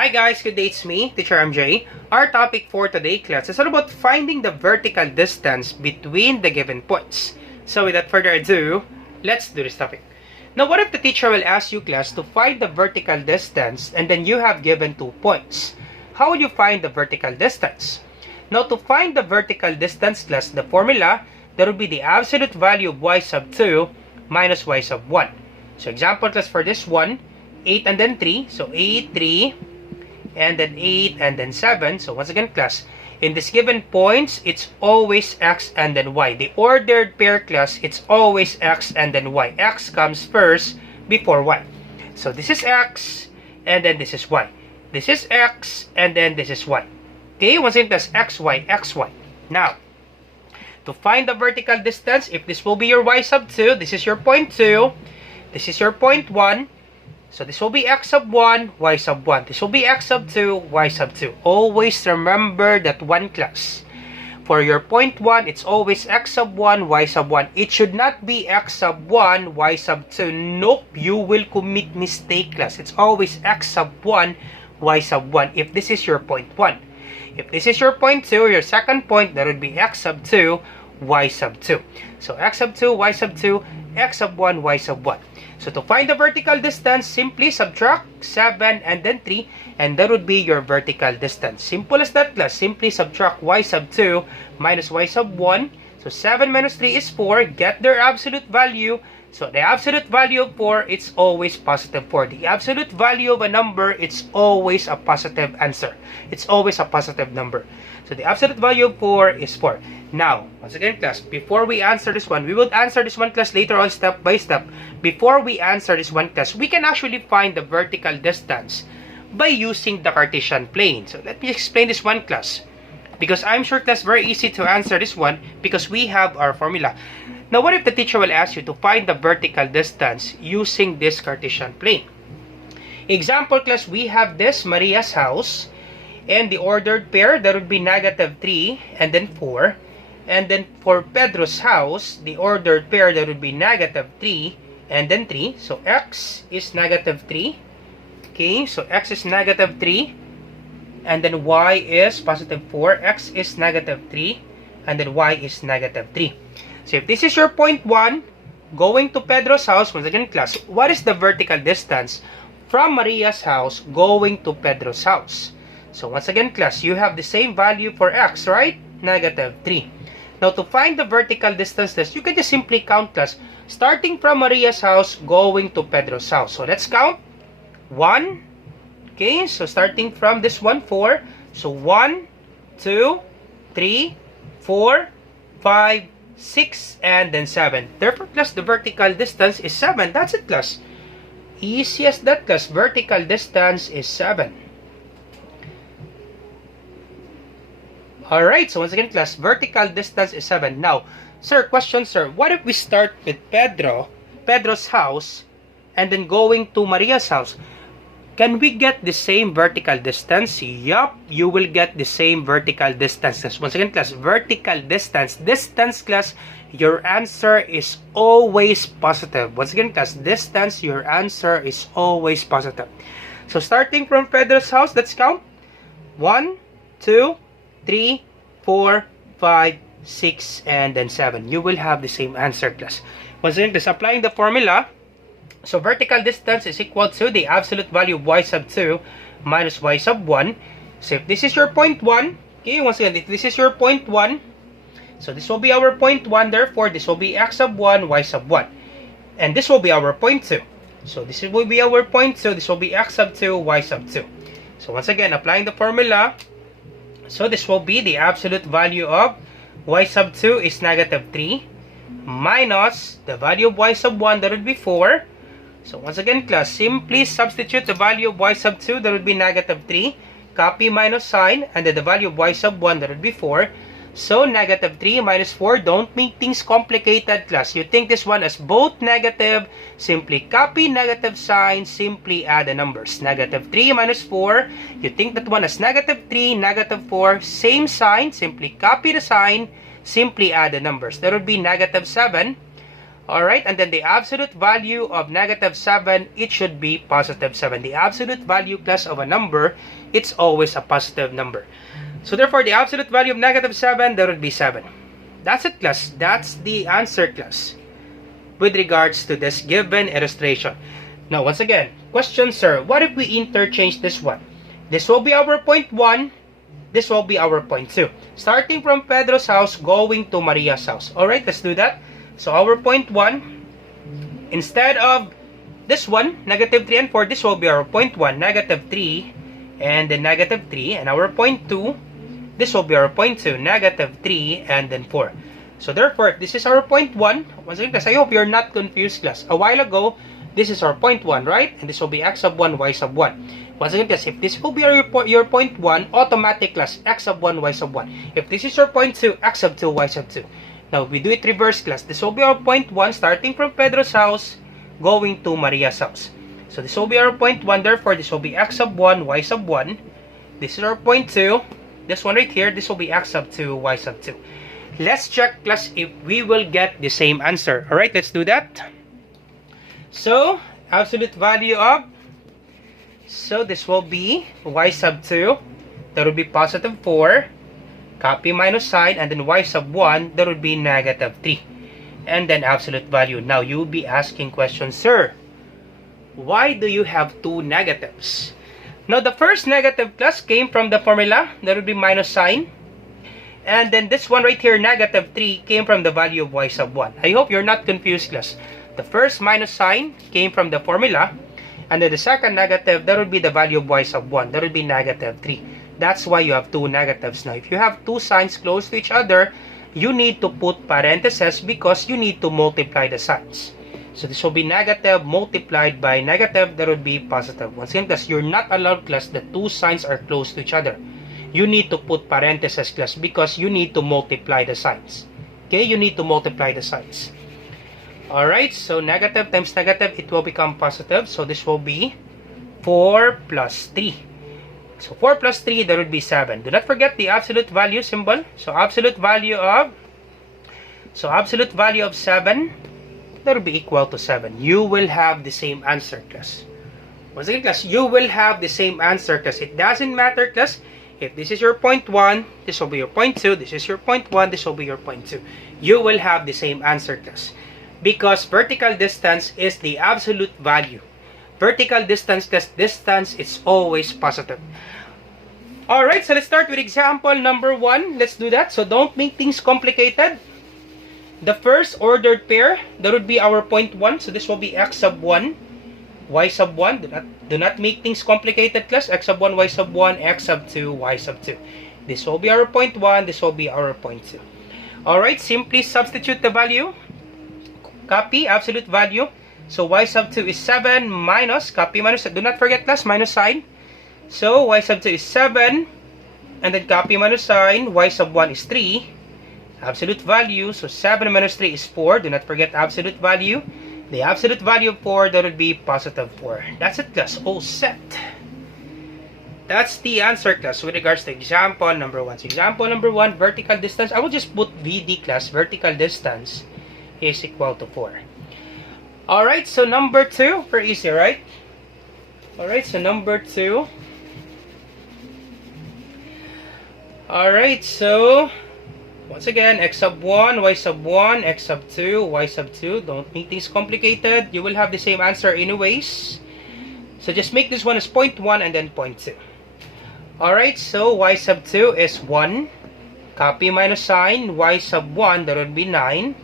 Hi guys, good day, it's me, Teacher MJ. Our topic for today class is all about finding the vertical distance between the given points. So without further ado, let's do this topic. Now what if the teacher will ask you class to find the vertical distance and then you have given 2 points? How will you find the vertical distance? Now to find the vertical distance class, the formula, that would be the absolute value of y sub 2 minus y sub 1. So example class for this one, 8 and then 3. So 8, 3, and then 8, and then 7. So once again class, in this given points, it's always x and then y. The ordered pair class, it's always x and then y. X comes first before y. So this is x, and then this is y. This is x, and then this is y. Okay, once again class, x, y, x, y. Now, to find the vertical distance, if this will be your y sub 2, this is your point 2, this is your point 1, so this will be x sub 1, y sub 1. This will be x sub 2, y sub 2. Always remember that one class. For your point 1, it's always x sub 1, y sub 1. It should not be x sub 1, y sub 2. Nope, you will commit mistake class. It's always x sub 1, y sub 1 if this is your point 1. If this is your point 2, your second point, that would be x sub 2, y sub 2. So x sub 2, y sub 2, x sub 1, y sub 1. So to find the vertical distance, simply subtract 7 and then 3, and that would be your vertical distance. Simple as that class. Simply subtract y sub 2 minus y sub 1. So 7 minus 3 is 4. Get their absolute value. So the absolute value of 4, it's always positive 4. The absolute value of a number, it's always a positive answer. It's always a positive number. So the absolute value of 4 is 4. Now, once again class, before we answer this one, we will answer this one class later on step by step. Before we answer this one class, we can actually find the vertical distance by using the Cartesian plane. So let me explain this one class, because I'm sure class very easy to answer this one because we have our formula. Now what if the teacher will ask you to find the vertical distance using this Cartesian plane? Example class, we have this Maria's house, and the ordered pair, that would be negative 3 and then 4. And then for Pedro's house, the ordered pair, that would be negative 3 and then 3. So x is negative 3. Okay, so x is negative 3. And then y is positive 4. X is negative 3. And then y is negative 3. So if this is your point 1, going to Pedro's house, once again class, what is the vertical distance from Maria's house going to Pedro's house? So once again class, you have the same value for x, right? Negative 3. Now to find the vertical distance, you can just simply count class, starting from Maria's house going to Pedro's house. So let's count. 1. Okay, so starting from this one, 4. So 1, 2, 3, 4, 5, 6, and then 7. Therefore class, the vertical distance is 7. That's it class. Easy as that class. Vertical distance is 7. Alright, so once again class, vertical distance is 7. Now, sir, question sir, what if we start with Pedro's house, and then going to Maria's house? Can we get the same vertical distance? Yup, you will get the same vertical distance. Once again class, vertical distance class, your answer is always positive. Once again class, distance, your answer is always positive. So starting from Pedro's house, let's count. 1, 2, 3, 4, 5, 6, and then 7. You will have the same answer class. Once again, just applying the formula. So vertical distance is equal to the absolute value of y sub 2 minus y sub 1. So if this is your point 1, okay, once again, if this is your point 1, so this will be our point 1, therefore this will be x sub 1, y sub 1. And this will be our point 2. So this will be our point 2, this will be x sub 2, y sub 2. So once again, applying the formula, so this will be the absolute value of y sub 2 is negative 3 minus the value of y sub 1, that would be 4. So once again class, simply substitute the value of y sub 2, that would be negative 3. Copy minus sign, and then the value of y sub 1, that would be 4. So negative 3 minus 4, don't make things complicated class. You think this one as both negative, simply copy negative sign, simply add the numbers. Negative 3 minus 4, you think that one as negative 3, negative 4, same sign, simply copy the sign, simply add the numbers. That would be negative 7. Alright, and then the absolute value of negative 7, it should be positive 7. The absolute value class of a number, it's always a positive number. So therefore, the absolute value of negative 7, that would be 7. That's it, class. That's the answer, class, with regards to this given illustration. Now, once again, question, sir, what if we interchange this one? This will be our point 1. This will be our point 2. Starting from Pedro's house, going to Maria's house. Alright, let's do that. So, our point 1, instead of this one, negative 3 and 4, this will be our point 1, negative 3, and then negative 3. And our point 2, this will be our point 2, negative 3, and then 4. So, therefore, if this is our point 1, once again, class, I hope you're not confused, class. A while ago, this is our point 1, right? And this will be x sub 1, y sub 1. Once again, class, if this will be your point 1, automatic, class, x sub 1, y sub 1. If this is your point 2, x sub 2, y sub 2. Now, we do it reverse, class. This will be our point 1, starting from Pedro's house, going to Maria's house. So, this will be our point 1. Therefore, this will be x sub 1, y sub 1. This is our point 2. This one right here, this will be x sub 2, y sub 2. Let's check, class, if we will get the same answer. Alright, let's do that. So, absolute value of, so this will be y sub 2. That will be positive 4. Copy minus sign, and then y sub 1, that would be negative 3. And then absolute value. Now, you will be asking questions, sir, why do you have two negatives? Now, the first negative, class, came from the formula. That would be minus sign. And then this one right here, negative 3, came from the value of y sub 1. I hope you're not confused, class. The first minus sign came from the formula. And then the second negative, that would be the value of y sub 1. That would be negative 3. That's why you have two negatives. Now, if you have two signs close to each other, you need to put parentheses because you need to multiply the signs. So, this will be negative multiplied by negative. That would be positive. Once again, class, you're not allowed, class, that two signs are close to each other. You need to put parentheses, class, because you need to multiply the signs. Okay, you need to multiply the signs. Alright, so negative times negative, it will become positive. So, this will be 4 plus 3. So, 4 plus 3, that would be 7. Do not forget the absolute value symbol. So, absolute value of 7, that would be equal to 7. You will have the same answer, class. Once again, class, you will have the same answer, class. It doesn't matter, class, if this is your point 1, this will be your point 2, this is your point 1, this will be your point 2. You will have the same answer, class. Because vertical distance is the absolute value. Vertical distance, class, distance is always positive. Alright, so let's start with example number 1. Let's do that. So don't make things complicated. The first ordered pair, that would be our point 1. So this will be x sub 1, y sub 1. Do not make things complicated, class. X sub 1, y sub 1, x sub 2, y sub 2. This will be our point 1. This will be our point 2. Alright, simply substitute the value. Copy absolute value. So, y sub 2 is 7 minus, copy minus, do not forget, class, minus sign. So, y sub 2 is 7, and then copy minus sign, y sub 1 is 3. Absolute value, so 7 minus 3 is 4. Do not forget absolute value. The absolute value of 4, that would be positive 4. That's it, class. All set. That's the answer, class, with regards to example number 1. So, example number 1, vertical distance. I will just put VD, class, vertical distance is equal to 4. Alright, so number 2, very easy, right? Alright, so number 2. Alright, so once again, x sub 1, y sub 1, x sub 2, y sub 2. Don't make things complicated. You will have the same answer anyways. So just make this one as point 1 and then point 2. Alright, so y sub 2 is 1. Copy minus sign, y sub 1, that would be 9.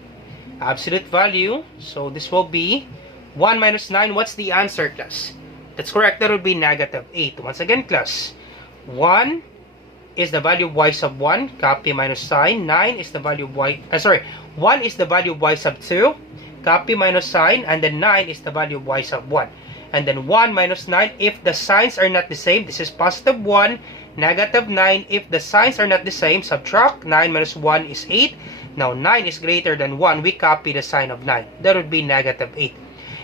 Absolute value, so this will be 1 minus 9. What's the answer, class? That's correct, that would be negative 8. Once again, class, 1 is the value of y sub 1, copy minus sign. 9 is the value of 1 is the value of y sub 2, copy minus sign, and then 9 is the value of y sub 1. And then 1 minus 9, if the signs are not the same, this is positive 1, negative 9. If the signs are not the same, subtract. 9 minus 1 is 8. Now, 9 is greater than 1. We copy the sign of 9. That would be negative 8.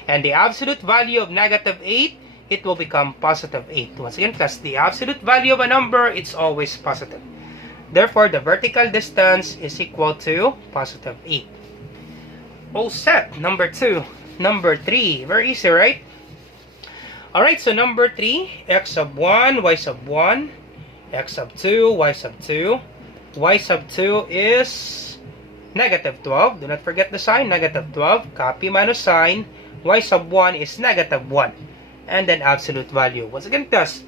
And the absolute value of negative 8, it will become positive 8. Once again, class, the absolute value of a number, it's always positive. Therefore, the vertical distance is equal to positive 8. all set. Number 2. Number 3. Very easy, right? Alright, so number 3, x sub 1, y sub 1, x sub 2, y sub 2. Y sub 2 is negative 12. Do not forget the sign, negative 12. Copy minus sign. Y sub 1 is negative 1. And then absolute value. Once again, class,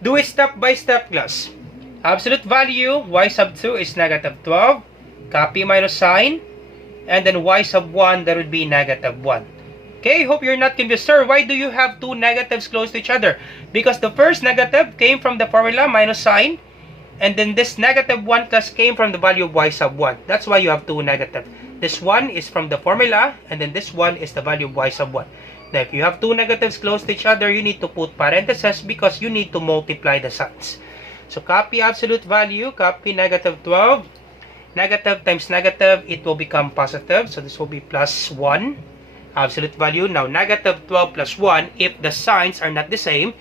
do it step by step, class. Absolute value, y sub 2 is negative 12. Copy minus sign. And then y sub 1, that would be negative 1. Okay, hope you're not confused. Sir, why do you have two negatives close to each other? Because the first negative came from the formula minus sign. And then this negative 1 class came from the value of y sub 1. That's why you have two negative. This one is from the formula. And then this one is the value of y sub 1. Now, if you have two negatives close to each other, you need to put parentheses because you need to multiply the signs. So, copy absolute value. Copy negative 12. Negative times negative, it will become positive. So, this will be plus 1. Absolute value. Now, negative 12 plus 1, if the signs are not the same,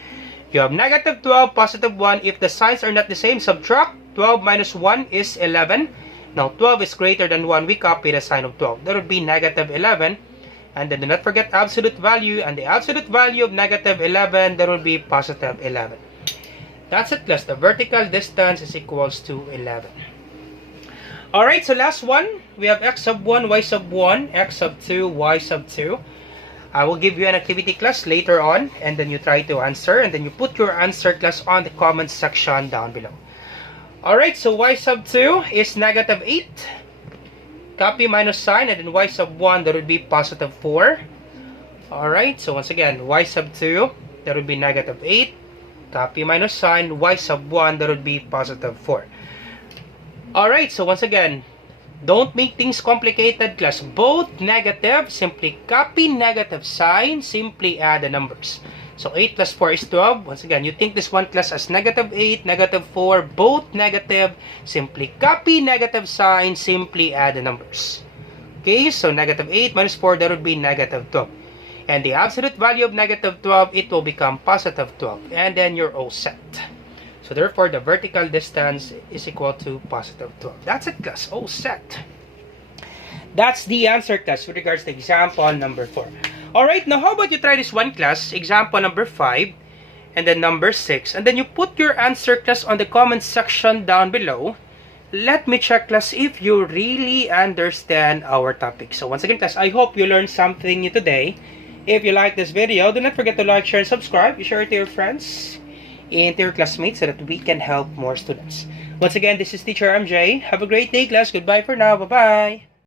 you have negative 12, positive 1. If the signs are not the same, subtract. 12 minus 1 is 11. Now, 12 is greater than 1. We copy the sign of 12. That would be negative 11. And then do not forget absolute value. And the absolute value of negative 11, that will be positive 11. That's it, class. The vertical distance is equals to 11. Alright, so last one. We have x sub 1, y sub 1, x sub 2, y sub 2. I will give you an activity, class, later on. And then you try to answer. And then you put your answer, class, on the comment section down below. Alright, so y sub 2 is negative 8. Copy minus sign. And then y sub 1, that would be positive 4. Alright, so once again, y sub 2, that would be negative 8. Copy minus sign. Y sub 1, that would be positive 4. Alright, so once again, don't make things complicated, class. Both negative, simply copy negative sign, simply add the numbers. So 8 plus 4 is 12. Once again, you think this one, class, as negative 8, negative 4, both negative, simply copy negative sign, simply add the numbers. Okay, so negative 8 minus 4, that would be negative 12. And the absolute value of negative 12, it will become positive 12. And then you're all set. So therefore, the vertical distance is equal to positive 12. That's it, class. All set. That's the answer, class, with regards to example number 4. Alright, now how about you try this one, class, example number 5, and then number 6, and then you put your answer, class, on the comment section down below. Let me check, class, if you really understand our topic. So once again, class, I hope you learned something new today. If you like this video, do not forget to like, share, and subscribe. You share it to your friends and to your classmates so that we can help more students. Once again, this is Teacher MJ. Have a great day, class. Goodbye for now. Bye-bye.